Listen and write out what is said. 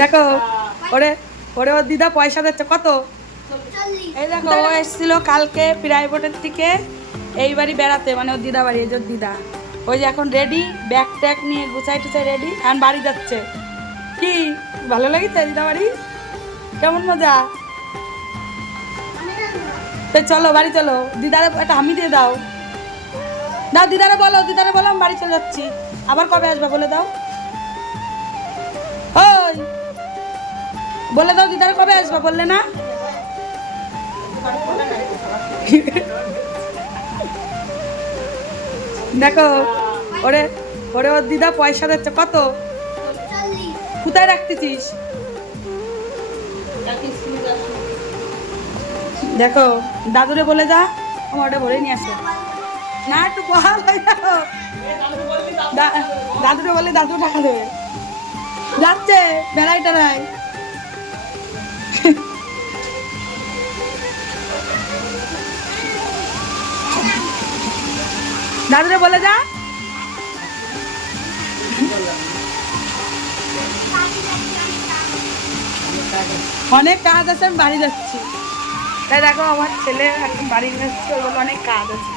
দেখো ওরে ওরে ওর দিদা পয়সা দিচ্ছে কত। এই দেখো ও এসেছিল কালকে প্রাইভেটের থেকে এই বাড়ি বেড়াতে, মানে ওর দিদা বাড়ি, এই যে ওর দিদা। ওই যে এখন রেডি, ব্যাগ ট্যাগ নিয়ে গুছাই টুছাই রেডি, এখন বাড়ি যাচ্ছে। কি ভালো লাগিছে দিদা বাড়ি? কেমন মজা? তো চলো বাড়ি চলো, দিদারে একটা হামি দিয়ে দাও। দাও দিদারে বলো, দিদারে বলো আমি বাড়ি চলে যাচ্ছি। আবার কবে আসবে বলে দাও। ওই বলে দাও দিদারে কবে আসবে, বললে না? দেখো ওরে ওরে ওর দিদা পয়সা দিচ্ছে কত। কোথায় রাখতেছিস? দেখো দাদুরে বলে যা আমার ওটা ভরে নিয়ে আসে। না একটু বহাল হয়ে যাও, দাদুরে বলে দাদু টাকা দেবে। যাচ্ছে বেড়াই টেড়াই। দাদুরে বলে যা। অনেক কাজ আছে, আমি বাড়ি যাচ্ছি। তাই দেখো আমার ছেলে এখন বাড়ি যাচ্ছে, ওই বলে অনেক কাজ আছে।